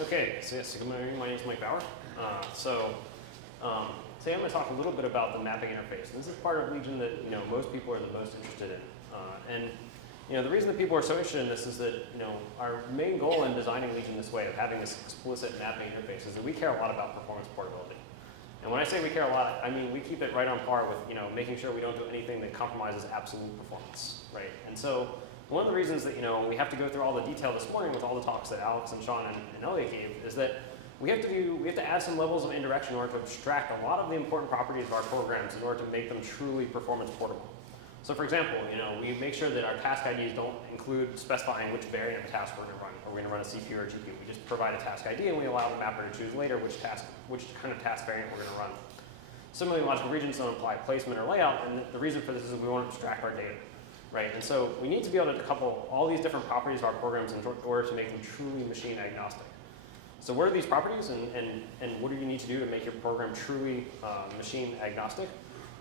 Okay, so yes, good morning. My name is Mike Bauer. Today I'm going to talk a little bit about the mapping interface. This is part of Legion that most people are the most interested in. The reason that people are so interested in this is that our main goal in designing Legion this way of having this explicit mapping interface is that we care a lot about performance portability. And when I say we care a lot, I mean we keep it right on par with making sure we don't do anything that compromises absolute performance, right? And so one of the reasons that we have to go through all the detail this morning with all the talks that Alex and Sean and Elliot gave is that we have to add some levels of indirection in order to abstract a lot of the important properties of our programs in order to make them truly performance portable. So for example, we make sure that our task IDs don't include specifying which variant of task we're going to run. Are we going to run a CPU or a GPU? We just provide a task ID and we allow the mapper to choose later which kind of task variant we're going to run. Similarly, logical regions don't apply placement or layout, and the reason for this is we want to abstract our data, right? And so we need to be able to decouple all these different properties of our programs in order to make them truly machine agnostic. So what are these properties, and what do you need to do to make your program truly machine agnostic?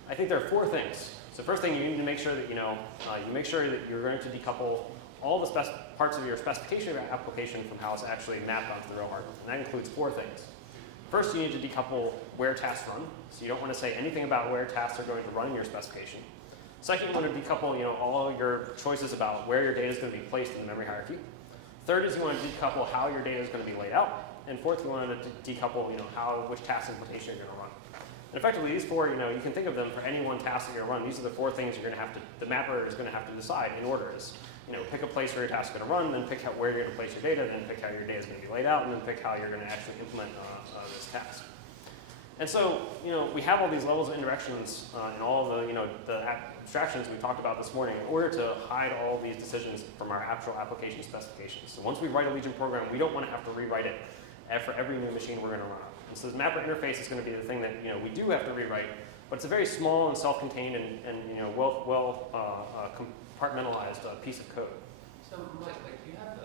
I think there are 4 things. So first thing, you need to make sure that you make sure that you're going to decouple all the parts of your specification of your application from how it's actually mapped onto the real hardware. And that includes 4 things. First, you need to decouple where tasks run. So you don't want to say anything about where tasks are going to run in your specification. Second, you want to decouple all your choices about where your data is going to be placed in the memory hierarchy. Third is you want to decouple how your data is going to be laid out. And fourth, you want to decouple which task implementation you're going to run. And effectively, these 4, you can think of them for any one task that you're going to run. These are the 4 things you're going to have to, the mapper is going to have to decide in order. Is, pick a place where your task is going to run, then pick where you're going to place your data, then pick how your data is going to be laid out, and then pick how you're going to actually implement this task. And so, we have all these levels of indirections in all of the abstractions we talked about this morning in order to hide all these decisions from our actual application specifications. So once we write a Legion program, we don't want to have to rewrite it for every new machine we're going to run on. And so this mapper interface is going to be the thing that we do have to rewrite, but it's a very small and self-contained and well compartmentalized piece of code. So Mike, do you have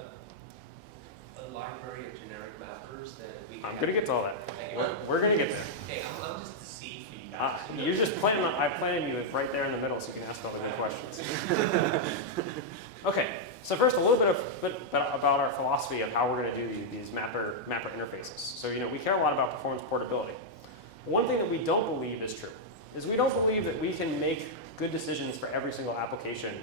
a library of generic mappers that we can I'm going to get to all that. We're going to get there. Hey, I'm just a seed for you guys. You're just planning. I planted you right there in the middle so you can ask all the good questions. Okay, so first a little bit about our philosophy of how we're going to do these mapper interfaces. So we care a lot about performance portability. One thing that we don't believe is true is we don't believe that we can make good decisions for every single application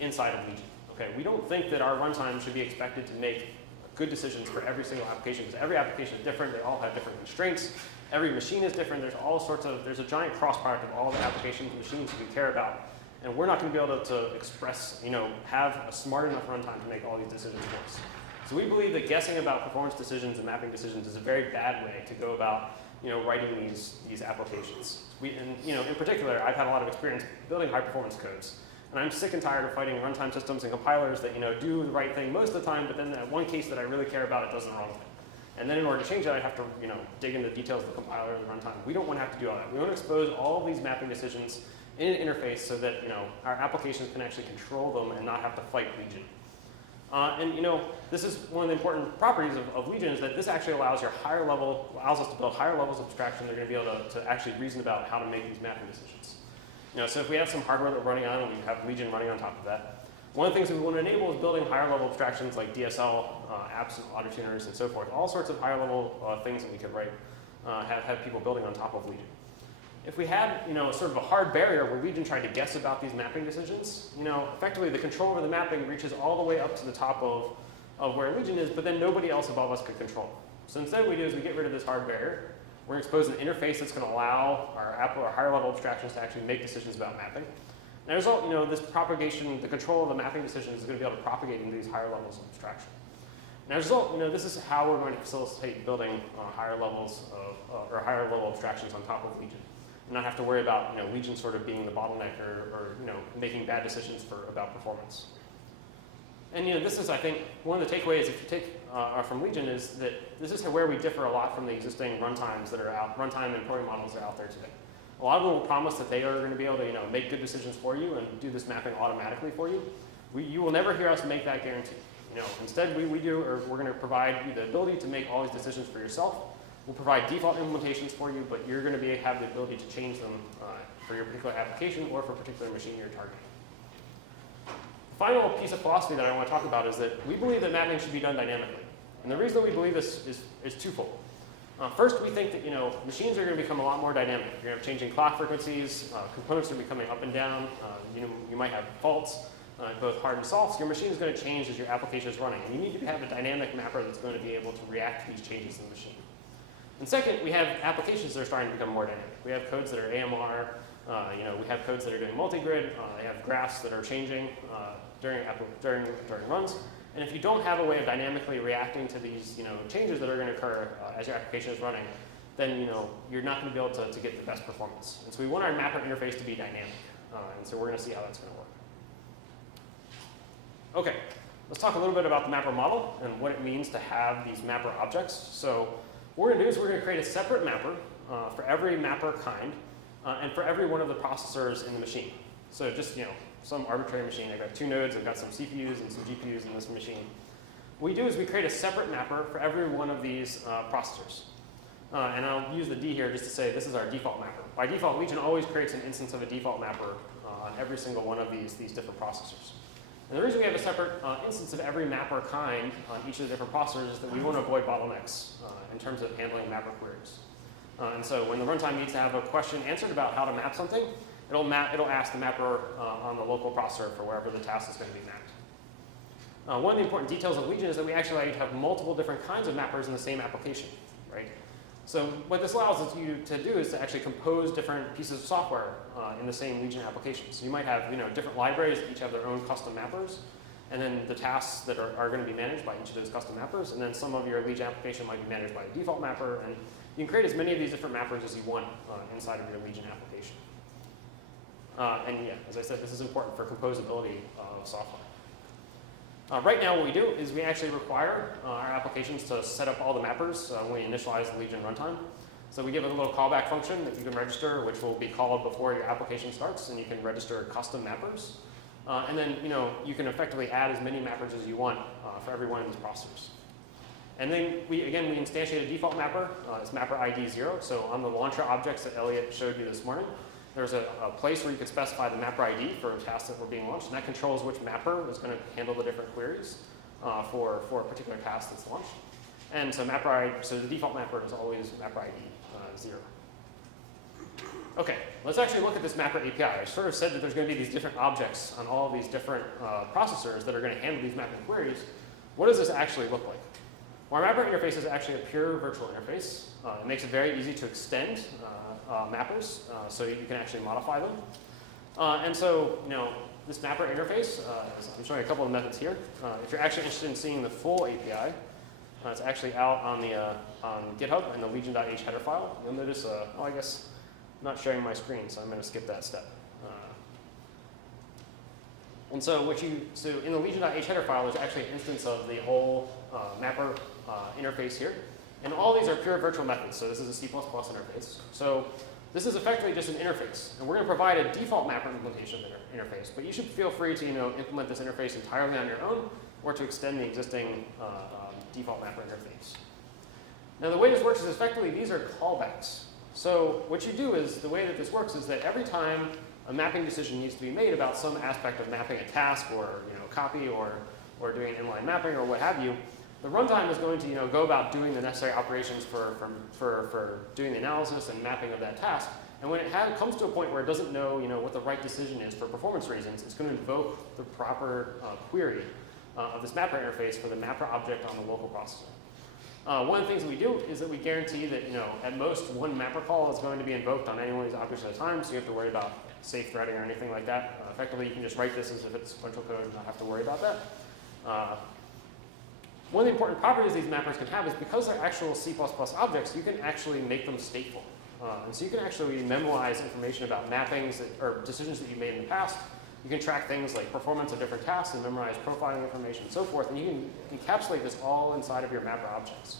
inside of Legion. Okay, we don't think that our runtime should be expected to make good decisions for every single application because every application is different. They all have different constraints. Every machine is different. There's a giant cross product of all the applications and machines that we care about. And we're not going to be able to express, have a smart enough runtime to make all these decisions for us. So we believe that guessing about performance decisions and mapping decisions is a very bad way to go about, writing these applications. In particular, I've had a lot of experience building high performance codes. And I'm sick and tired of fighting runtime systems and compilers that do the right thing most of the time, but then that one case that I really care about, it does the wrong thing. And then in order to change that, I have to dig into the details of the compiler and the runtime. We don't want to have to do all that. We want to expose all of these mapping decisions in an interface so that our applications can actually control them and not have to fight Legion. This is one of the important properties of Legion is that this actually allows us to build higher levels of abstraction. They're going to be able to actually reason about how to make these mapping decisions. So if we have some hardware that we're running on and we have Legion running on top of that, one of the things that we want to enable is building higher level abstractions like DSL, apps, and auto tuners, and so forth. All sorts of higher level things that we could write, have people building on top of Legion. If we had sort of a hard barrier where Legion tried to guess about these mapping decisions, effectively the control over the mapping reaches all the way up to the top of where Legion is, but then nobody else above us could control it. So instead what we do is we get rid of this hard barrier. We're going to expose an interface that's going to allow our higher level abstractions to actually make decisions about mapping. And as a result, this propagation, the control of the mapping decisions is going to be able to propagate into these higher levels of abstraction. And as a result, this is how we're going to facilitate building higher levels or higher level abstractions on top of Legion. And not have to worry about Legion sort of being the bottleneck or making bad decisions about performance. And this is, I think, one of the takeaways if you take from Legion is that this is where we differ a lot from the existing runtimes that are out, runtime and programming models that are out there today. A lot of them will promise that they are going to be able to make good decisions for you and do this mapping automatically for you. You will never hear us make that guarantee. Instead, we're going to provide you the ability to make all these decisions for yourself. We'll provide default implementations for you, but you're going to have the ability to change them for your particular application or for a particular machine you're targeting. The final piece of philosophy that I want to talk about is that we believe that mapping should be done dynamically. And the reason that we believe this is twofold. First, we think that machines are going to become a lot more dynamic. You're going to have changing clock frequencies, components are becoming up and down, you might have faults, both hard and soft. So your machine is going to change as your application is running. And you need to have a dynamic mapper that's going to be able to react to these changes in the machine. And second, we have applications that are starting to become more dynamic. We have codes that are AMR, we have codes that are doing multi-grid, they have graphs that are changing during runs. And if you don't have a way of dynamically reacting to these changes that are going to occur as your application is running, then you're not going to be able to get the best performance. And so we want our mapper interface to be dynamic. And so we're going to see how that's going to work. Okay, let's talk a little bit about the mapper model and what it means to have these mapper objects. So what we're going to do is we're going to create a separate mapper for every mapper kind and for every one of the processors in the machine. So just some arbitrary machine. I've got 2 nodes, I've got some CPUs and some GPUs in this machine. What we do is we create a separate mapper for every one of these processors. And I'll use the D here just to say this is our default mapper. By default, Legion always creates an instance of a default mapper on every single one of these different processors. And the reason we have a separate instance of every mapper kind on each of the different processors is that we want to avoid bottlenecks in terms of handling mapper queries. And so when the runtime needs to have a question answered about how to map something, it'll ask the mapper on the local processor for wherever the task is going to be mapped. One of the important details of Legion is that we actually allow you to have multiple different kinds of mappers in the same application, right? So what this allows you to do is to actually compose different pieces of software in the same Legion application. So you might have different libraries that each have their own custom mappers, and then the tasks that are going to be managed by each of those custom mappers, and then some of your Legion application might be managed by a default mapper, and you can create as many of these different mappers as you want inside of your Legion application. And yeah, as I said, this is important for composability of software. Right now what we do is we actually require our applications to set up all the mappers when we initialize the Legion runtime. So we give a little callback function that you can register, which will be called before your application starts, and you can register custom mappers. And then you can effectively add as many mappers as you want for every one of these processors. And then we instantiate a default mapper. It's mapper ID 0. So on the launcher objects that Elliot showed you this morning, there's a place where you could specify the mapper ID for tasks that were being launched, and that controls which mapper is going to handle the different queries for a particular task that's launched. And so so the default mapper is always mapper ID 0. Okay, let's actually look at this mapper API. I sort of said that there's going to be these different objects on all of these different processors that are going to handle these mapping queries. What does this actually look like? Well, our mapper interface is actually a pure virtual interface. It makes it very easy to extend mappers, so you can actually modify them. And so, this mapper interface, I'm showing a couple of methods here. If you're actually interested in seeing the full API, it's actually out on GitHub in the legion.h header file. You'll notice, I guess I'm not sharing my screen, so I'm going to skip that step. And so in the legion.h header file, there's actually an instance of the whole mapper interface here. And all these are pure virtual methods, so this is a C++ interface. So this is effectively just an interface. And we're going to provide a default mapper implementation of the interface, but you should feel free to implement this interface entirely on your own or to extend the existing default mapper interface. Now the way this works is effectively these are callbacks. So what you do is, the way that this works is that every time a mapping decision needs to be made about some aspect of mapping a task or copy or doing an inline mapping or what have you, the runtime is going to go about doing the necessary operations for doing the analysis and mapping of that task. And when it comes to a point where it doesn't know what the right decision is for performance reasons, it's going to invoke the proper query of this mapper interface for the mapper object on the local processor. One of the things that we do is that we guarantee that at most one mapper call is going to be invoked on any one of these objects at a time, so you have to worry about safe threading or anything like that. Effectively, you can just write this as if it's sequential code and not have to worry about that. One of the important properties these mappers can have is because they're actual C++ objects, you can actually make them stateful. And so you can actually memorize information about mappings or decisions that you made in the past. You can track things like performance of different tasks and memorize profiling information and so forth. And you can encapsulate this all inside of your mapper objects.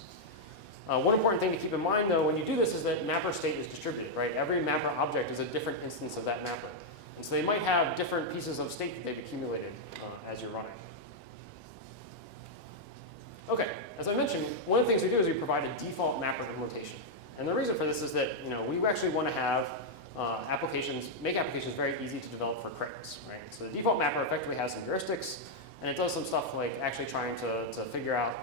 One important thing to keep in mind, though, when you do this is that mapper state is distributed, right? Every mapper object is a different instance of that mapper. And so they might have different pieces of state that they've accumulated as you're running. Okay, as I mentioned, one of the things we do is we provide a default mapper implementation. And the reason for this is that we actually want to have make applications very easy to develop for critics, right? So the default mapper effectively has some heuristics, and it does some stuff like actually trying to figure out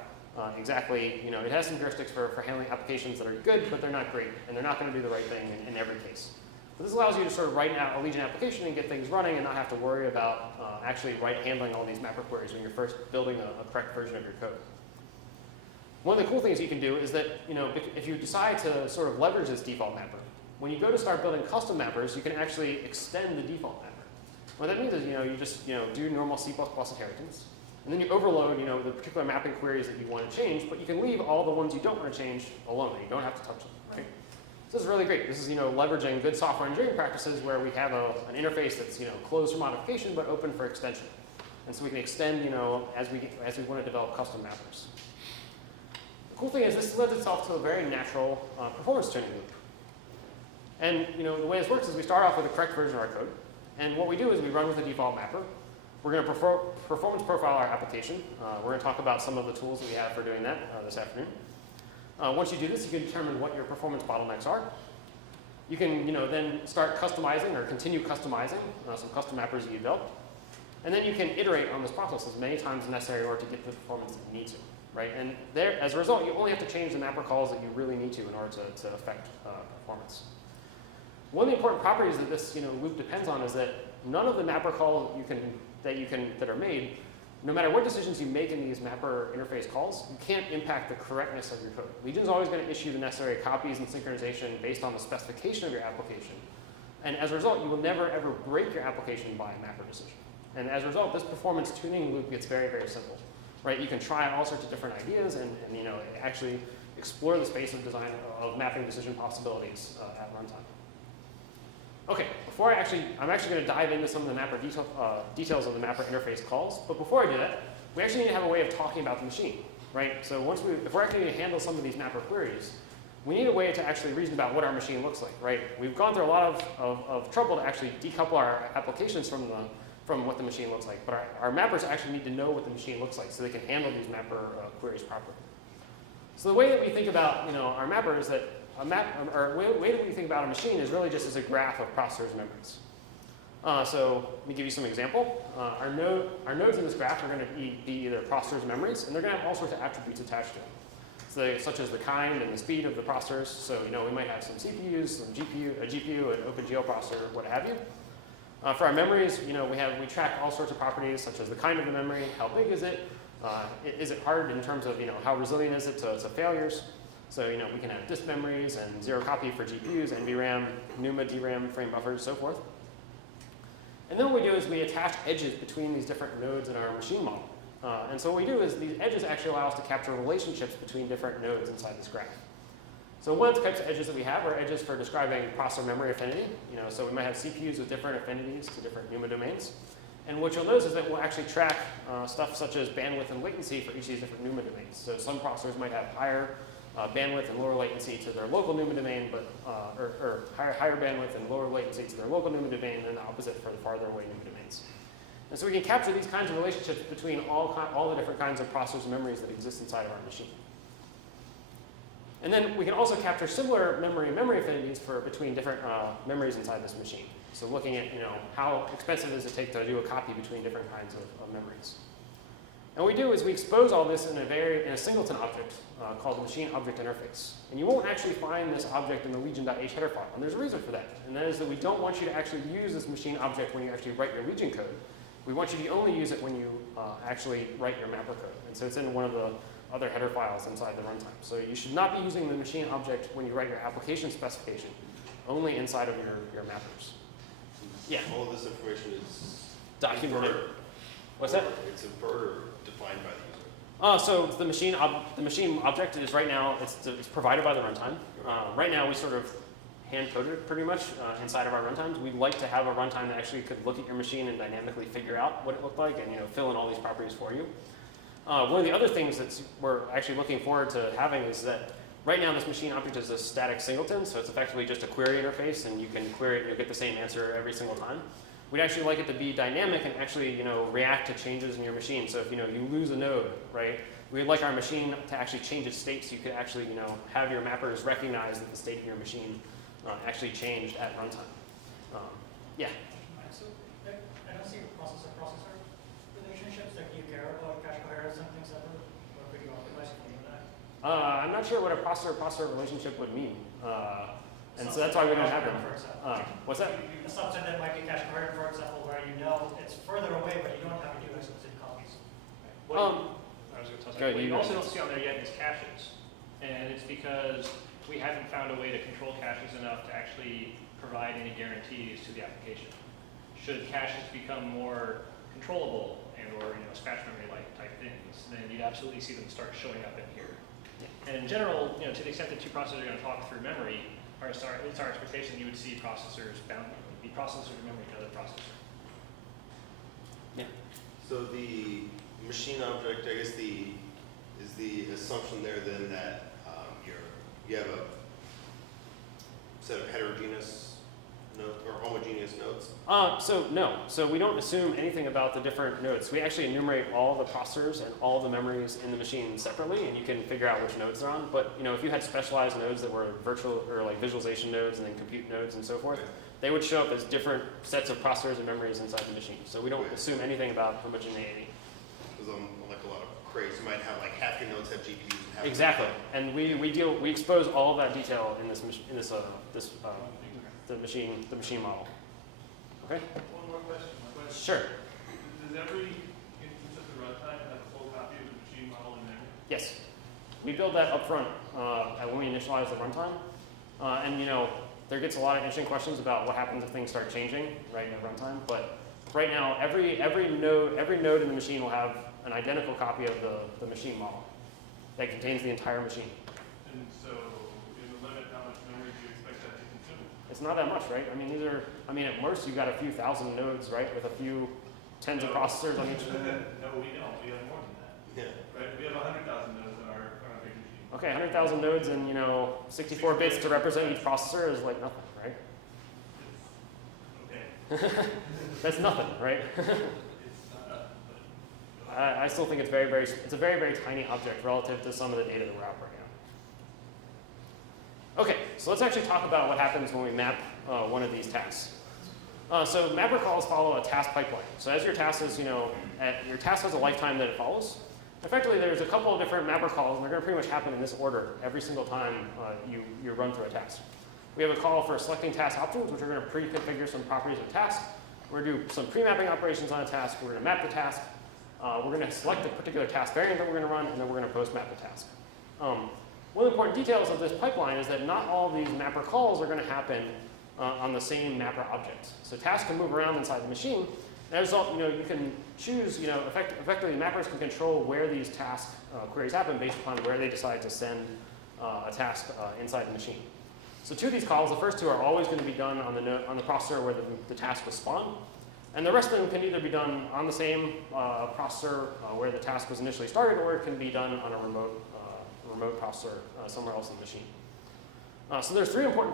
exactly, it has some heuristics for handling applications that are good, but they're not great, and they're not going to do the right thing in every case. But this allows you to sort of write out a Legion application and get things running and not have to worry about actually handling all these mapper queries when you're first building a correct version of your code. One of the cool things you can do is that, if you decide to sort of leverage this default mapper, when you go to start building custom mappers, you can actually extend the default mapper. What that means is, you just, do normal C++ inheritance, and then you overload, the particular mapping queries that you want to change, but you can leave all the ones you don't want to change alone. You don't have to touch them, right? So this is really great. This is, leveraging good software engineering practices where we have an interface that's, closed for modification but open for extension. And so we can extend, as we want to develop custom mappers. The cool thing is this lends itself to a very natural performance tuning loop. And the way this works is we start off with the correct version of our code. And what we do is we run with the default mapper. We're going to performance profile our application. We're going to talk about some of the tools that we have for doing that this afternoon. Once you do this, you can determine what your performance bottlenecks are. You can then start customizing or continue customizing some custom mappers that you built. And then you can iterate on this process as many times as necessary in order to get the performance that you need to. Right? And as a result, you only have to change the mapper calls that you really need to in order to affect performance. One of the important properties that this loop depends on is that none of the mapper calls that are made, no matter what decisions you make in these mapper interface calls, you can't impact the correctness of your code. Legion's always going to issue the necessary copies and synchronization based on the specification of your application. And as a result, you will never ever break your application by a mapper decision. And as a result, this performance tuning loop gets very, very simple. Right? You can try all sorts of different ideas and actually explore the space of design of mapping decision possibilities at runtime. Okay, I'm actually going to dive into some of the mapper details of the mapper interface calls. But before I do that, we actually need to have a way of talking about the machine, right? So if we're actually going to handle some of these mapper queries, we need a way to actually reason about what our machine looks like, right? We've gone through a lot of trouble to actually decouple our applications from what the machine looks like. But our mappers actually need to know what the machine looks like so they can handle these mapper queries properly. So the way that we think about our mapper is that way that we think about a machine is really just as a graph of processors' memories. So let me give you some example. Our nodes in this graph are going to be either processors' memories, and they're going to have all sorts of attributes attached to them. So such as the kind and the speed of the processors. So we might have some CPUs, some GPU, a GPU, an OpenGL processor, what have you. For our memories, we track all sorts of properties such as the kind of the memory, how big is it hard in terms of how resilient is it to failures. So we can have disk memories and zero copy for GPUs, NVRAM, NUMA, DRAM, frame buffers, so forth. And then what we do is we attach edges between these different nodes in our machine model. And so what we do is these edges actually allow us to capture relationships between different nodes inside this graph. So one of the types of edges that we have are edges for describing processor memory affinity. So we might have CPUs with different affinities to different NUMA domains. And what you'll notice is that we'll actually track stuff such as bandwidth and latency for each of these different NUMA domains. So some processors might have higher bandwidth and lower latency to their local NUMA domain, but or higher bandwidth and lower latency to their local NUMA domain, and the opposite for the farther away NUMA domains. And so we can capture these kinds of relationships between all the different kinds of processors and memories that exist inside of our machine. And then we can also capture similar memory affinities between different memories inside this machine. So looking at how expensive does it take to do a copy between different kinds of memories. And what we do is we expose all this in a singleton object called the machine object interface. And you won't actually find this object in the legion.h header file. And there's a reason for that. And that is that we don't want you to actually use this machine object when you actually write your Legion code. We want you to only use it when you actually write your mapper code. And so it's in one of the other header files inside the runtime. So you should not be using the machine object when you write your application specification, only inside of your mappers. Yeah? All of this information is documented. inferred. What's that? It's inferred or defined by the user. So the machine object is right now, it's provided by the runtime. Right now we sort of hand-coded it pretty much inside of our runtimes. We'd like to have a runtime that actually could look at your machine and dynamically figure out what it looked like and fill in all these properties for you. One of the other things that we're actually looking forward to having is that right now this machine object is a static singleton, so it's effectively just a query interface, and you can query it and you'll get the same answer every single time. We'd actually like it to be dynamic and actually react to changes in your machine. So if you lose a node, right, we'd like our machine to actually change its state so you could actually have your mappers recognize that the state of your machine actually changed at runtime. Yeah. So I don't see processor relationships. Like, do you care about cache coherence and things like that, or could you optimize for I'm not sure what a processor-processor relationship would mean. And so that's why we don't have them. For example. What's that? A subset that might be cache coherent, for example, where you know it's further away, but you don't have to do explicit copies. What I was going to tell Go ahead, you, what you you also go. don't see on there yet is caches. And it's because we haven't found a way to control caches enough to actually provide any guarantees to the application. Should caches become more controllable and or scratch memory-like type things, then you'd absolutely see them start showing up in here. And in general, to the extent that two processors are going to talk through memory, it's our expectation you would see processors be processors in memory to other processor. Yeah. So the machine object, I guess is the assumption there then that you have a set of heterogeneous nodes or homogeneous nodes? So no. So we don't assume anything about the different nodes. We actually enumerate all the processors and all the memories in the machine separately, and you can figure out which nodes they're on. But if you had specialized nodes that were virtual or like visualization nodes and then compute nodes and so forth, they would show up as different sets of processors and memories inside the machine. So we don't assume anything about homogeneity. Because like a lot of crates, you might have like half your nodes have GPUs and half Exactly, and we expose all of that detail in the machine model. Okay. One more question. Sure. Does every instance of the runtime have a full copy of the machine model in memory? Yes. We build that up front when we initialize the runtime, and there gets a lot of interesting questions about what happens if things start changing right in the runtime. But right now, every node in the machine will have an identical copy of the machine model that contains the entire machine. And so, in the limit, how much memory do you expect that to consume? It's not that much, right? At worst, you've got a few thousand nodes, right, with a few tens of processors on each. No, we don't. We have more than that. Yeah. Right? We have 100,000 nodes on our big machine. Okay, 100,000 nodes and 64 bits to represent each processor is like nothing, right? Okay. That's nothing, right? It's not, but I still think it's it's a very, very tiny object relative to some of the data that we're operating on. Okay, so let's actually talk about what happens when we map one of these tasks. So mapper calls follow a task pipeline. So as your task is, your task has a lifetime that it follows. Effectively, there's a couple of different mapper calls, and they're going to pretty much happen in this order every single time you run through a task. We have a call for selecting task options, which are going to pre-configure some properties of task. We're going to do some pre-mapping operations on a task. We're going to map the task. We're going to select the particular task variant that we're going to run, and then we're going to post-map the task. One of the important details of this pipeline is that not all of these mapper calls are going to happen on the same mapper object. So tasks can move around inside the machine. And as a result, you can choose, effectively mappers can control where these task queries happen based upon where they decide to send a task inside the machine. So two of these calls, the first two are always going to be done on the processor where the task was spawned. And the rest of them can either be done on the same processor where the task was initially started, or it can be done on a remote processor somewhere else in the machine. So there's three important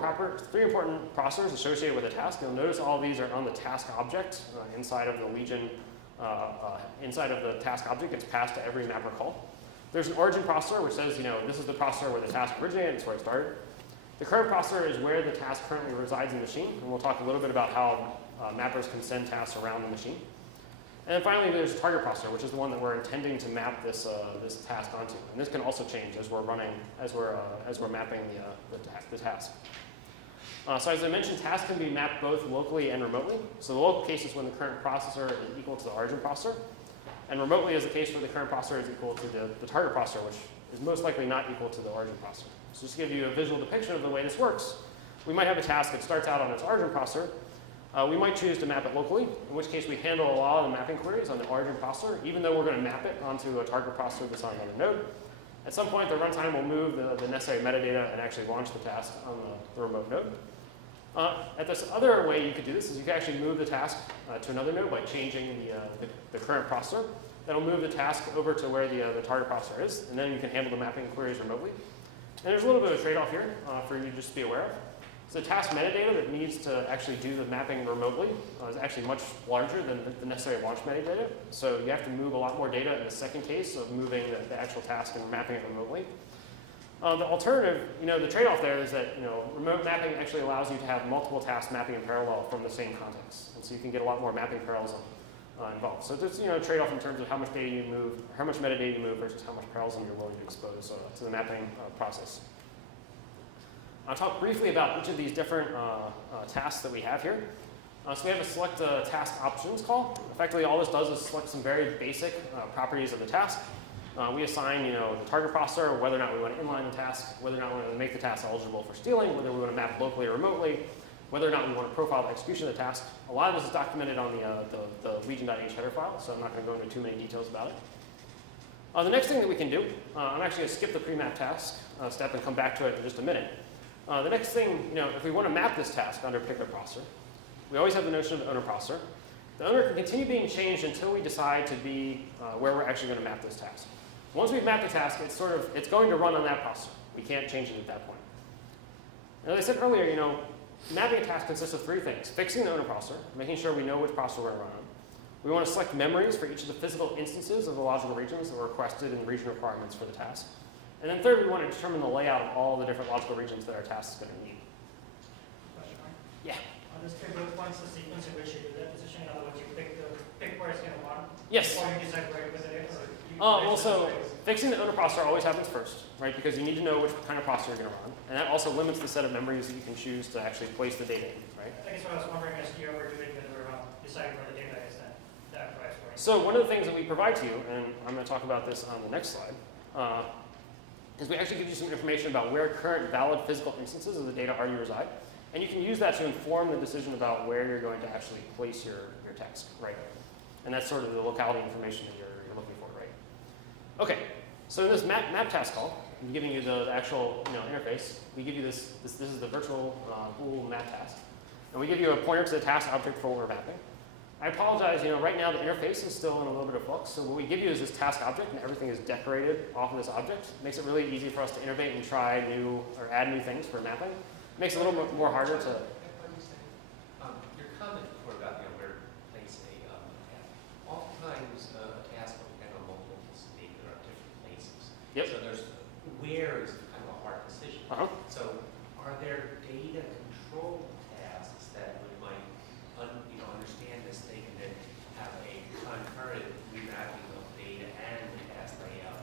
processors associated with a task. You'll notice all of these are on the task object inside of the Legion. Inside of the task object, it's passed to every mapper call. There's an origin processor, which says, this is the processor where the task originated, it's where it started. The current processor is where the task currently resides in the machine, and we'll talk a little bit about how mappers can send tasks around the machine. And then finally, there's a target processor, which is the one that we're intending to map this task onto. And this can also change as we're mapping the task. So as I mentioned, tasks can be mapped both locally and remotely. So the local case is when the current processor is equal to the origin processor, and remotely is the case where the current processor is equal to the target processor, which is most likely not equal to the origin processor. So just to give you a visual depiction of the way this works, we might have a task that starts out on its origin processor. We might choose to map it locally, in which case we handle a lot of the mapping queries on the origin processor, even though we're going to map it onto a target processor that's on another node. At some point, the runtime will move the necessary metadata and actually launch the task on the remote node. This other way you could do this is you can actually move the task to another node by changing the current processor. That'll move the task over to where the target processor is, and then you can handle the mapping queries remotely. And there's a little bit of a trade-off here for you to just be aware of. So the task metadata that needs to actually do the mapping remotely is actually much larger than the necessary launch metadata. So you have to move a lot more data in the second case of moving the actual task and mapping it remotely. The alternative, the trade-off there is that remote mapping actually allows you to have multiple tasks mapping in parallel from the same context. And so you can get a lot more mapping parallelism involved. So there's a trade-off in terms of how much data you move, how much metadata you move versus how much parallelism you're willing to expose to the mapping process. I'll talk briefly about each of these different tasks that we have here. So we have a select task options call. Effectively, all this does is select some very basic properties of the task. We assign, the target processor, whether or not we want to inline the task, whether or not we want to make the task eligible for stealing, whether we want to map locally or remotely, whether or not we want to profile the execution of the task. A lot of this is documented on the legion.h header file, so I'm not going to go into too many details about it. The next thing that we can do, I'm actually going to skip the pre-map task step and come back to it in just a minute. The next thing, if we want to map this task under a particular processor, we always have the notion of the owner processor. The owner can continue being changed until we decide to be where we're actually going to map this task. Once we've mapped the task, it's going to run on that processor. We can't change it at that point. And as I said earlier, mapping a task consists of three things: fixing the owner processor, making sure we know which processor we're going to run on. We want to select memories for each of the physical instances of the logical regions that were requested in the region requirements for the task. And then third, we want to determine the layout of all the different logical regions that our task is going to need. Question mark? Yeah. On this table, what's the sequence in which you do that position? In other words, you pick where it's going to run? Yes. Before you decide where to visit it? Or you Also, fixing the owner processor always happens first, right? Because you need to know which kind of processor you're going to run. And that also limits the set of memories that you can choose to actually place the data in, right? I guess what I was wondering is, do you ever do it when we're deciding where the data is then? That price for you? So one of the things that we provide to you, and I'm going to talk about this on the next slide, is we actually give you some information about where current valid physical instances of the data already reside. And you can use that to inform the decision about where you're going to actually place your task, right? And that's sort of the locality information that you're looking for, right? Okay, so in this map task call, I'm giving you the actual interface. We give you this is the virtual bool map task. And we give you a pointer to the task object for what we're mapping. I apologize, right now the interface is still in a little bit of flux. So what we give you is this task object, and everything is decorated off of this object. It makes it really easy for us to innovate and try new or add new things for mapping. It makes it a little bit more harder to. Your comment before about where to place a task. Oftentimes a task will depend on multiple pieces of data that are different places. Yep. So there's where is kind of a hard decision. So are there data control tasks that we might understand this thing and then have a concurrent remapping of data and the task layout?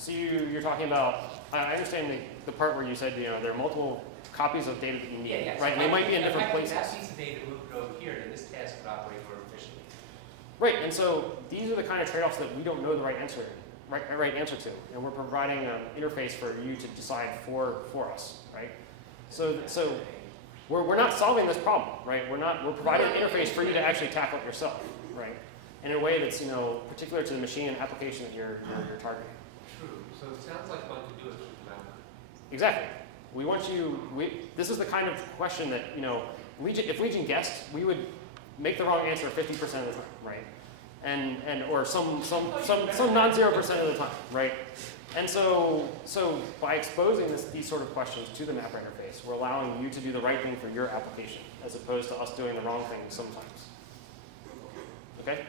So you're talking about, I understand the part where you said there are multiple copies of data that you need, Yeah. right? And they might be in different places. That piece of data moved over here, then this task would operate more efficiently. Right, and so these are the kind of trade-offs that we don't know the right answer to, and we're providing an interface for you to decide for us, right? So we're not solving this problem, right? We're providing an interface for you to actually tackle it yourself, right? In a way that's particular to the machine and application that you're targeting. True. So it sounds like one could do it through the map. Exactly. This is the kind of question that if Legion guessed, we would make the wrong answer 50% of the time, right? Or some non-0% of the time, right? And so by exposing these sort of questions to the mapper interface, we're allowing you to do the right thing for your application, as opposed to us doing the wrong thing sometimes. Okay?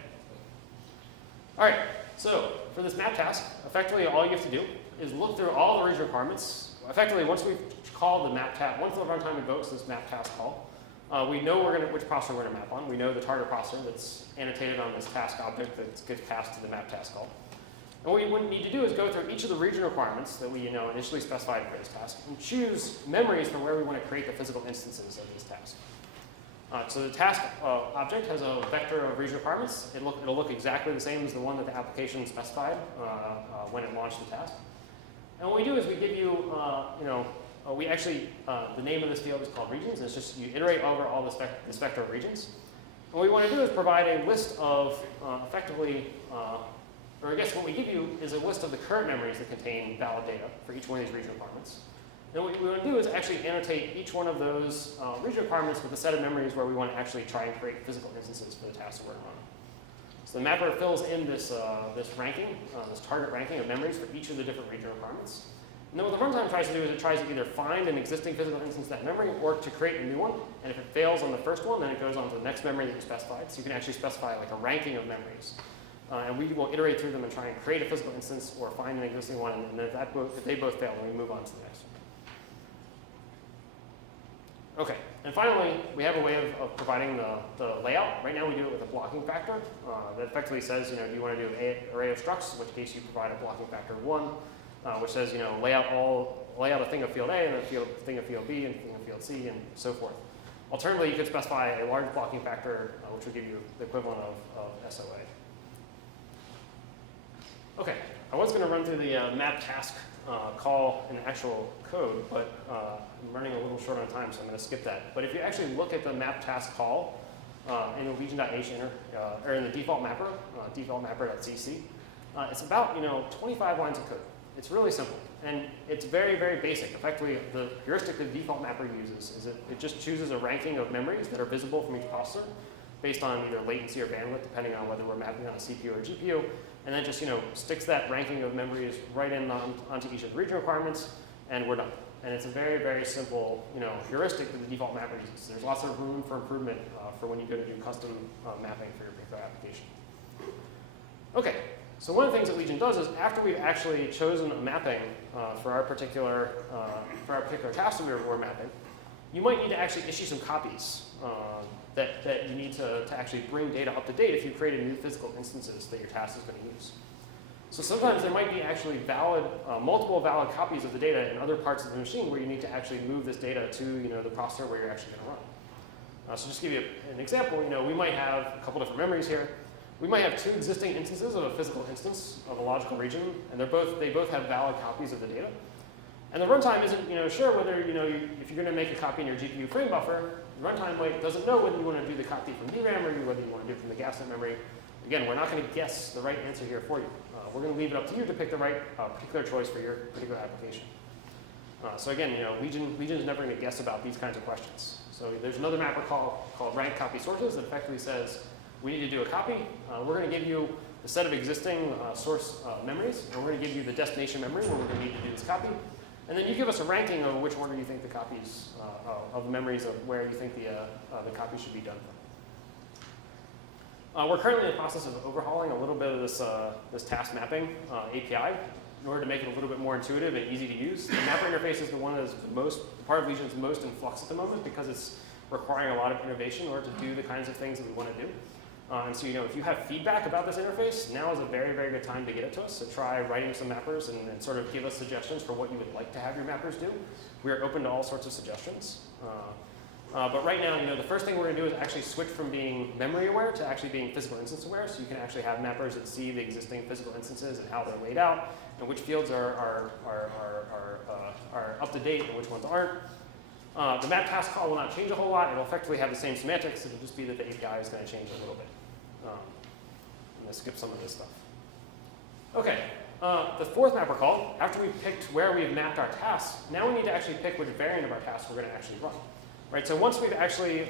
All right. So for this map task, effectively all you have to do is look through all the region requirements. Effectively, once we've called the map task, once the runtime invokes this map task call, we know which processor we're going to map on. We know the target processor that's annotated on this task object that gets passed to the map task call. And what you would need to do is go through each of the region requirements that we initially specified for this task and choose memories from where we want to create the physical instances of these tasks. So the task object has a vector of region requirements. It'll look exactly the same as the one that the application specified when it launched the task. And what we do is we give you, the name of this field is called regions, and it's just you iterate over all this vector of regions. And what we want to do is provide a list of or I guess what we give you is a list of the current memories that contain valid data for each one of these region requirements. And what we want to do is actually annotate each one of those region requirements with a set of memories where we want to actually try and create physical instances for the task that we're on. So the mapper fills in this ranking, this target ranking of memories for each of the different region requirements. And then what the runtime tries to do is it tries to either find an existing physical instance of that memory or to create a new one. And if it fails on the first one, then it goes on to the next memory that you specified. So you can actually specify like a ranking of memories. And we will iterate through them and try and create a physical instance or find an existing one. And then if they both fail, then we move on to the next one. Okay, And finally, we have a way of providing the layout. Right now we do it with a blocking factor that effectively says, do you want to do an array of structs, in which case you provide a blocking factor of 1, which says, lay out a thing of field A and a thing of field B and a thing of field C and so forth. Alternatively, you could specify a large blocking factor, which would give you the equivalent of SOA. Okay, I was going to run through the map task call in actual code, but I'm running a little short on time, so I'm going to skip that. But if you actually look at the map task call in the legion.h or in the default mapper, defaultmapper.cc, it's about 25 lines of code. It's really simple, and it's very, very basic. Effectively, the heuristic the default mapper uses is it just chooses a ranking of memories that are visible from each processor based on either latency or bandwidth, depending on whether we're mapping on a CPU or GPU, and then just sticks that ranking of memories right in onto each of the region requirements, and we're done. And it's a very, very simple heuristic that the default mapper uses. There's lots of room for improvement for when you go to do custom mapping for your particular application. Okay, so one of the things that Legion does is after we've actually chosen a mapping for our particular task that we're mapping, you might need to actually issue some copies that you need to actually bring data up to date if you created new physical instances that your task is going to use. So sometimes there might be actually multiple valid copies of the data in other parts of the machine where you need to actually move this data to the processor where you're actually going to run. So just to give you an example, we might have a couple different memories here. We might have 2 existing instances of a physical instance of a logical region, and they both have valid copies of the data. And the runtime isn't sure whether if you're going to make a copy in your GPU frame buffer, the runtime doesn't know whether you want to do the copy from DRAM or whether you want to do it from the gasnet memory. Again, we're not going to guess the right answer here for you. We're going to leave it up to you to pick the right particular choice for your particular application. So again, Legion is never going to guess about these kinds of questions. So there's another mapper called rank copy sources that effectively says we need to do a copy. We're going to give you the set of existing source memories, and we're going to give you the destination memory where we're going to need to do this copy. And then you give us a ranking of which order you think the copies of the memories of where you think the copy should be done from. We're currently in the process of overhauling a little bit of this task mapping API in order to make it a little bit more intuitive and easy to use. The mapper interface is the one that's part of Legion's most in flux at the moment because it's requiring a lot of innovation in order to do the kinds of things that we want to do. And so, if you have feedback about this interface, now is a very, very good time to get it to us. So try writing some mappers and sort of give us suggestions for what you would like to have your mappers do. We are open to all sorts of suggestions. But right now, the first thing we're going to do is actually switch from being memory aware to actually being physical instance aware. So you can actually have mappers that see the existing physical instances and how they're laid out, and which fields are up to date and which ones aren't. The map task call will not change a whole lot. It'll effectively have the same semantics. It'll just be that the API is going to change a little bit. I'm going to skip some of this stuff. Okay, the fourth mapper call, after we've picked where we've mapped our tasks, now we need to actually pick which variant of our tasks we're going to actually run. Right, so once we've actually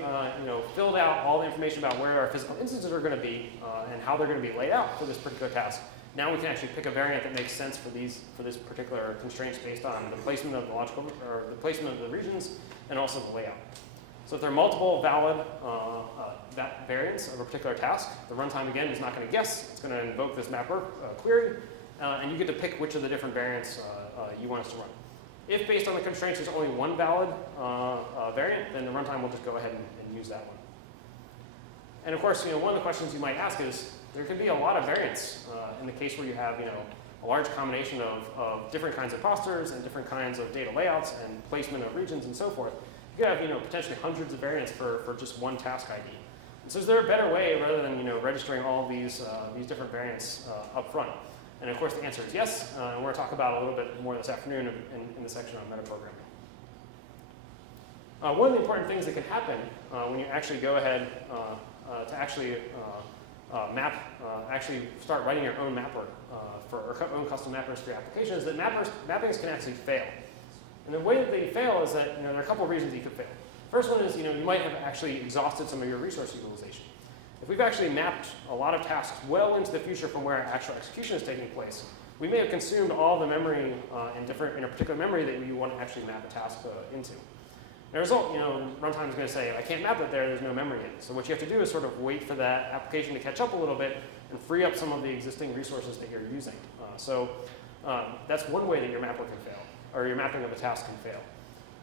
filled out all the information about where our physical instances are going to be and how they're going to be laid out for this particular task, now we can actually pick a variant that makes sense for this particular constraints based on the placement of the logical or the placement of the regions and also the layout. So if there are multiple valid variants of a particular task, the runtime again is not going to guess. It's going to invoke this mapper query, and you get to pick which of the different variants you want us to run. If based on the constraints there's only one valid variant, then the runtime will just go ahead and use that one. And of course, one of the questions you might ask is, there could be a lot of variants in the case where you have a large combination of different kinds of processors and different kinds of data layouts and placement of regions and so forth. You could have potentially hundreds of variants for just one task ID. And so is there a better way rather than registering all of these different variants up front? And of course the answer is yes, and we're going to talk about it a little bit more this afternoon in the section on metaprogramming. One of the important things that can happen when you actually go ahead to actually actually start writing your own mapper or own custom mappers for your application is that mappings can actually fail. And the way that they fail is that there are a couple of reasons you could fail. First one is you might have actually exhausted some of your resource utilization. If we've actually mapped a lot of tasks well into the future from where actual execution is taking place, we may have consumed all the memory in a particular memory that we want to actually map a task into. The result, runtime is going to say, I can't map it there, there's no memory in it. So what you have to do is sort of wait for that application to catch up a little bit and free up some of the existing resources that you're using. So that's one way that your mapper can fail, or your mapping of a task can fail.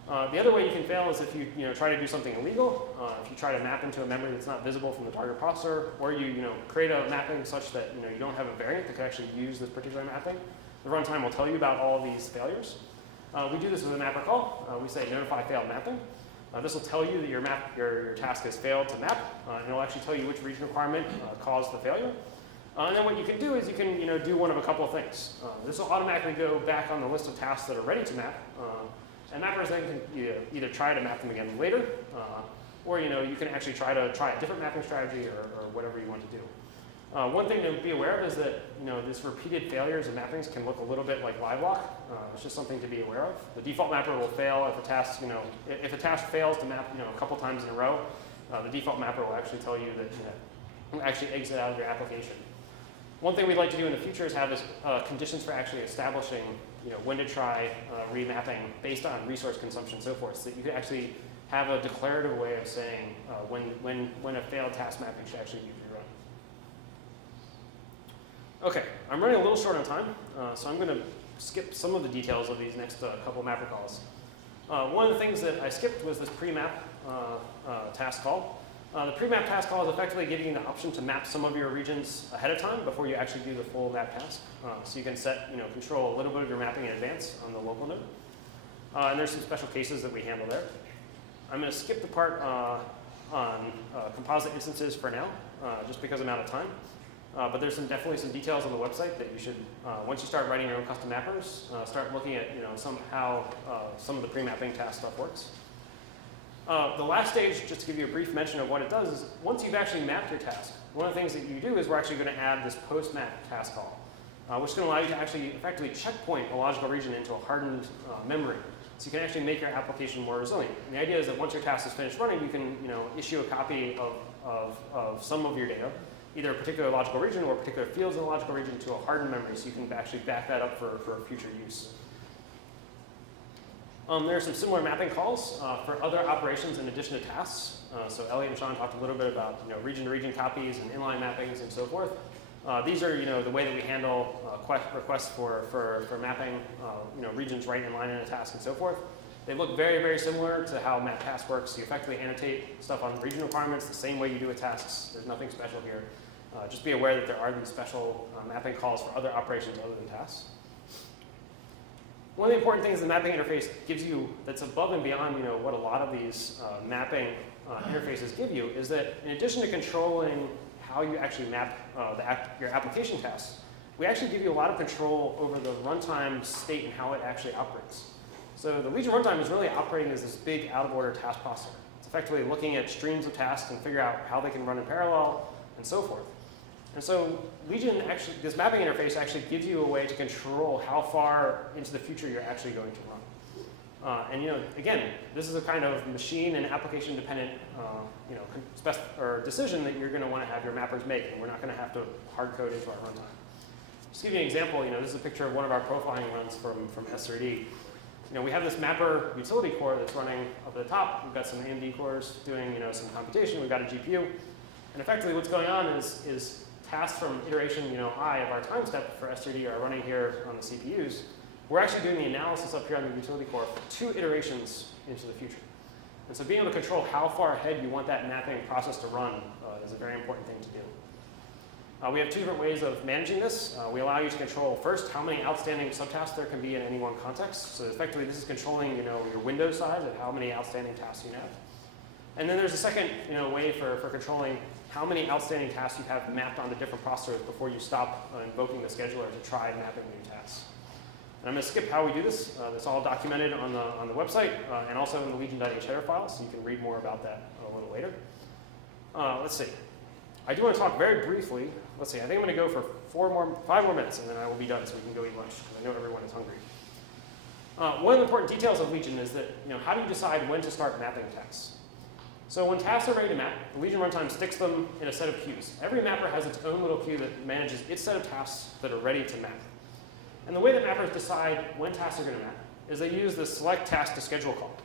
The other way you can fail is if you try to do something illegal, if you try to map into a memory that's not visible from the target processor, or you create a mapping such that you don't have a variant that could actually use this particular mapping. The runtime will tell you about all these failures. We do this with a mapper call. We say notify failed mapping. This will tell you that your task has failed to map, and it'll actually tell you which region requirement caused the failure. And then what you can do is you can do one of a couple of things. This will automatically go back on the list of tasks that are ready to map, and mappers then can either try to map them again later, or you can actually try a different mapping strategy or whatever you want to do. One thing to be aware of is that this repeated failures of mappings can look a little bit like live lock. It's just something to be aware of. The default mapper will fail if a task if a task fails to map a couple times in a row. The default mapper will actually tell you that you'll actually exit out of your application. One thing we'd like to do in the future is have conditions for actually establishing when to try remapping based on resource consumption and so forth, so that you can actually have a declarative way of saying when a failed task mapping should actually be rerun. Okay, I'm running a little short on time, so I'm going to skip some of the details of these next couple mapper calls. One of the things that I skipped was this pre-map task call. The pre-map task call is effectively giving you the option to map some of your regions ahead of time before you actually do the full map task. So you can control a little bit of your mapping in advance on the local node. And there's some special cases that we handle there. I'm going to skip the part on composite instances for now, just because I'm out of time. But there's definitely some details on the website that you should, once you start writing your own custom mappers, start looking at how some of the pre-mapping task stuff works. The last stage, just to give you a brief mention of what it does, is once you've actually mapped your task, one of the things that you do is we're actually going to add this post-map task call, which is going to allow you to actually effectively checkpoint a logical region into a hardened memory. So you can actually make your application more resilient. And the idea is that once your task is finished running, you can issue a copy of some of your data, either a particular logical region or particular fields in the logical region, to a hardened memory, so you can actually back that up for future use. There are some similar mapping calls for other operations in addition to tasks. So Elliot and Sean talked a little bit about region-to-region copies and inline mappings and so forth. These are the way that we handle requests for mapping regions right in line in a task and so forth. They look very, very similar to how map task works. You effectively annotate stuff on region requirements the same way you do with tasks. There's nothing special here. Just be aware that there are these special mapping calls for other operations other than tasks. One of the important things the mapping interface gives you that's above and beyond what a lot of these mapping interfaces give you is that in addition to controlling how you actually map your application tasks, we actually give you a lot of control over the runtime state and how it actually operates. So the Legion runtime is really operating as this big out-of-order task processor. It's effectively looking at streams of tasks and figure out how they can run in parallel and so forth. And so Legion this mapping interface actually gives you a way to control how far into the future you're actually going to run. And again, this is a kind of machine and application dependent decision that you're going to want to have your mappers make, and we're not going to have to hard code into our runtime. Just to give you an example, this is a picture of one of our profiling runs from S3D. We have this mapper utility core that's running up at the top. We've got some AMD cores doing some computation. We've got a GPU, and effectively what's going on is tasks from iteration I of our time step for S3D are running here on the CPUs. We're actually doing the analysis up here on the utility core for 2 iterations into the future. And so being able to control how far ahead you want that mapping process to run is a very important thing to do. We have 2 different ways of managing this. We allow you to control first how many outstanding subtasks there can be in any one context. So effectively this is controlling your window size of how many outstanding tasks you have. And then there's a second way for controlling how many outstanding tasks you have mapped onto different processors before you stop invoking the scheduler to try mapping new tasks. And I'm going to skip how we do this. It's all documented on the website and also in the legion.h header file, so you can read more about that a little later. Let's see. I do want to talk very briefly. Let's see. I think I'm going to go for 5 more minutes, and then I will be done, so we can go eat lunch, because I know everyone is hungry. One of the important details of Legion is that how do you decide when to start mapping tasks? So when tasks are ready to map, the Legion runtime sticks them in a set of queues. Every mapper has its own little queue that manages its set of tasks that are ready to map. And the way that mappers decide when tasks are going to map is they use the select task to schedule call.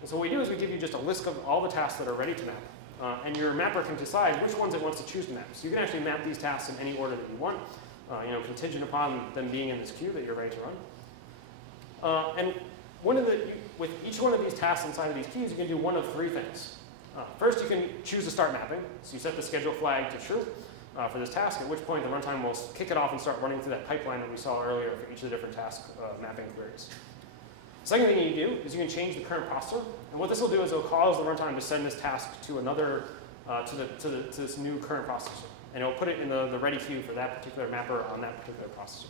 And so what we do is we give you just a list of all the tasks that are ready to map. And your mapper can decide which ones it wants to choose to map. So you can actually map these tasks in any order that you want, contingent upon them being in this queue that you're ready to run. And one of the with each one of these tasks inside of these queues, you can do one of three things. First, you can choose to start mapping. So you set the schedule flag to true for this task, at which point the runtime will kick it off and start running through that pipeline that we saw earlier for each of the different task mapping queries. Second thing you do is you can change the current processor. And what this will do is it will cause the runtime to send this task to another, to this new current processor. And it will put it in the ready queue for that particular mapper on that particular processor.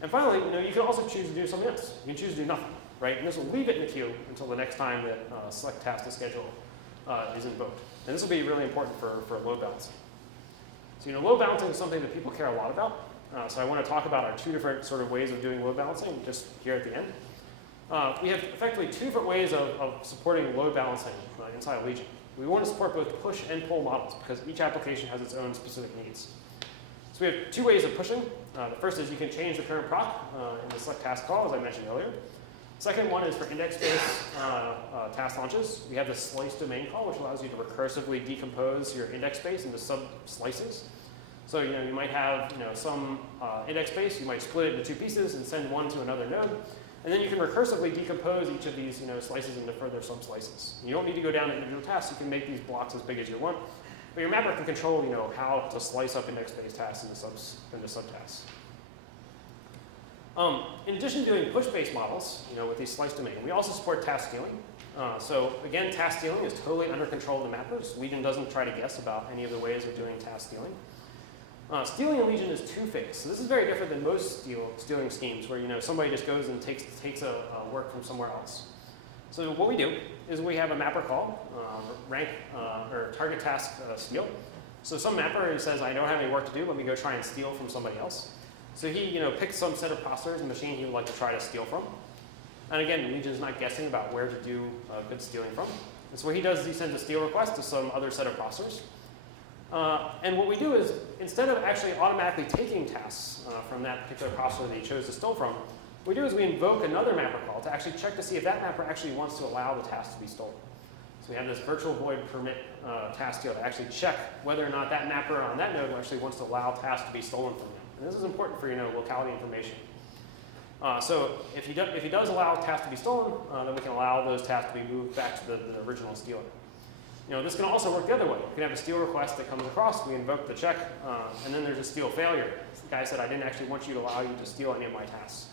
And finally, you can also choose to do something else. You can choose to do nothing, right? And this will leave it in the queue until the next time that select task to schedule is invoked. And this will be really important for load balancing. So load balancing is something that people care a lot about. So I want to talk about our two different sort of ways of doing load balancing just here at the end. We have effectively two different ways of supporting load balancing inside of Legion. We want to support both push and pull models because each application has its own specific needs. So we have two ways of pushing. The first is you can change the current proc in the select task call, as I mentioned earlier. Second one is for index-based task launches. We have the slice domain call, which allows you to recursively decompose your index space into sub-slices. So you might have some index space. You might split it into two pieces and send one to another node. And then you can recursively decompose each of these slices into further sub-slices. You don't need to go down to individual tasks. You can make these blocks as big as you want. But your mapper can control how to slice up index-based tasks into subtasks. In addition to doing push-based models, with these slice domain, we also support task stealing. So again, task stealing is totally under control of the mappers. Legion doesn't try to guess about any of the ways of doing task stealing. Stealing in Legion is two-phase. So this is very different than most stealing schemes where somebody just goes and takes a work from somewhere else. So what we do is we have a mapper call, rank or target task steal. So some mapper says, I don't have any work to do, let me go try and steal from somebody else. So he picks some set of processors and machine he would like to try to steal from. And again, Legion is not guessing about where to do good stealing from. And so what he does is he sends a steal request to some other set of processors. And what we do is, instead of actually automatically taking tasks from that particular processor that he chose to steal from, what we do is we invoke another mapper call to actually check to see if that mapper actually wants to allow the task to be stolen. So we have this virtual void permit task steal to actually check whether or not that mapper on that node actually wants to allow tasks to be stolen from him. And this is important for locality information. So if he does allow tasks to be stolen, then we can allow those tasks to be moved back to the original stealer. This can also work the other way. You can have a steal request that comes across, we invoke the check, and then there's a steal failure. The guy said, I didn't actually want you to allow you to steal any of my tasks.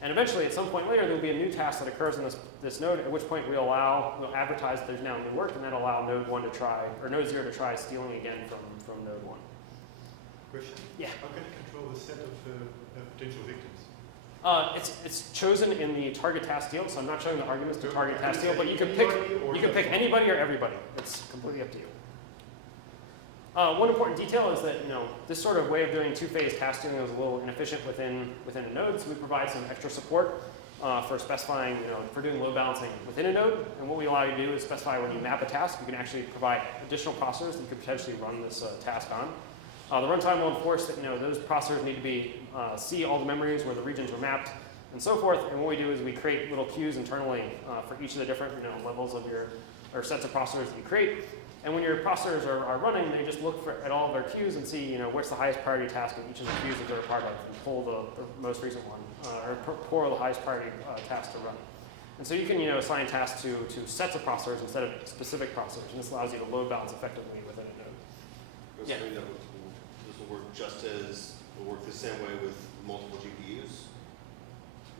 And eventually, at some point later, there'll be a new task that occurs in this node, at which point we'll advertise that there's now new work, and then allow node 1 to try, or node 0 to try stealing again from node 1. Question? Yeah. How can you control the set of potential victims? It's chosen in the target task steal, so I'm not showing the arguments to target task steal, but you can pick anybody or everybody. It's completely up to you. One important detail is that this sort of way of doing two-phase task stealing is a little inefficient within a node, so we provide some extra support for specifying, for doing load balancing within a node. And what we allow you to do is specify when you map a task, you can actually provide additional processors that you could potentially run this task on. The runtime will enforce that those processors need to see all the memories where the regions were mapped and so forth. And what we do is we create little queues internally for each of the different levels of or sets of processors that you create. And when your processors are running, they just look at all of their queues and see what's the highest priority task in each of the queues that they're a part of, and pull the most recent one, or pour the highest priority task to run. And so you can assign tasks to sets of processors instead of specific processors, and this allows you to load balance effectively within a node. Yeah. This will work the same way with multiple GPUs?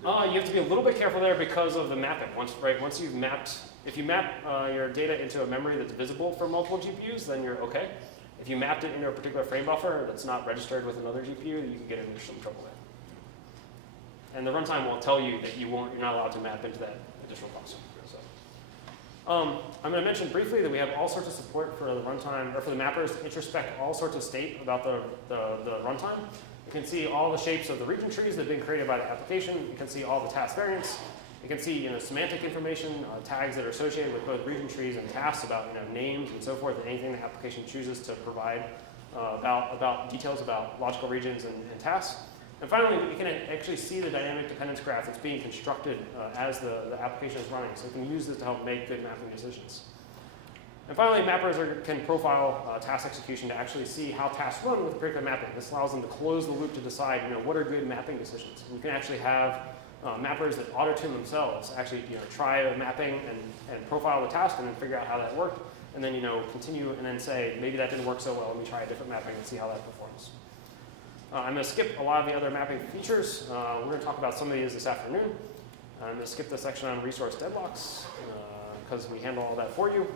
You have to be a little bit careful there because of the mapping. Once you've mapped, if you map your data into a memory that's visible for multiple GPUs, then you're okay. If you mapped it into a particular frame buffer that's not registered with another GPU, you can get into some trouble there. And the runtime will tell you that you're not allowed to map into that additional processor. So, I'm going to mention briefly that we have all sorts of support for the runtime, or for the mappers to introspect all sorts of state about the runtime. You can see all the shapes of the region trees that have been created by the application. You can see all the task variants. You can see semantic information, tags that are associated with both region trees and tasks about names and so forth, and anything the application chooses to provide about details about logical regions and tasks. And finally, we can actually see the dynamic dependence graph that's being constructed as the application is running. So we can use this to help make good mapping decisions. And finally, mappers can profile task execution to actually see how tasks run with particular mapping. This allows them to close the loop to decide what are good mapping decisions. You can actually have mappers that auto-tune themselves actually try a mapping and profile the task and then figure out how that worked, and then continue and then say, maybe that didn't work so well, let me try a different mapping and see how that performs. I'm going to skip a lot of the other mapping features. We're going to talk about some of these this afternoon. I'm going to skip the section on resource deadlocks because we handle all that for you.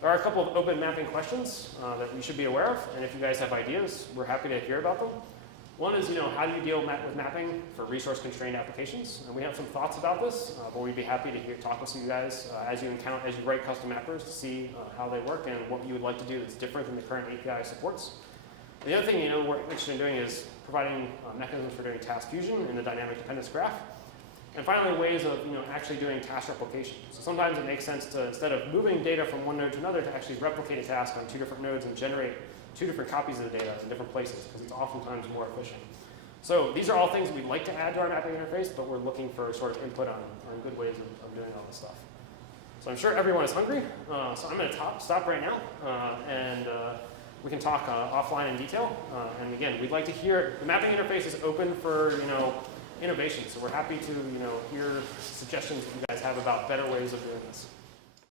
There are a couple of open mapping questions that you should be aware of, and if you guys have ideas, we're happy to hear about them. One is, how do you deal with mapping for resource-constrained applications? And we have some thoughts about this, but we'd be happy to talk with you guys as you write custom mappers to see how they work and what you would like to do that's different than the current API supports. And the other thing, we're interested in doing is providing mechanisms for doing task fusion in the dynamic dependence graph. And finally, ways of actually doing task replication. So sometimes it makes sense to, instead of moving data from one node to another, to actually replicate a task on 2 different nodes and generate 2 different copies of the data in different places, because it's oftentimes more efficient. So these are all things we'd like to add to our mapping interface, but we're looking for sort of input on good ways of doing all this stuff. So I'm sure everyone is hungry, so I'm going to stop right now, and we can talk offline in detail. And again, we'd like to hear, the mapping interface is open for innovation, so we're happy to hear suggestions that you guys have about better ways of doing this.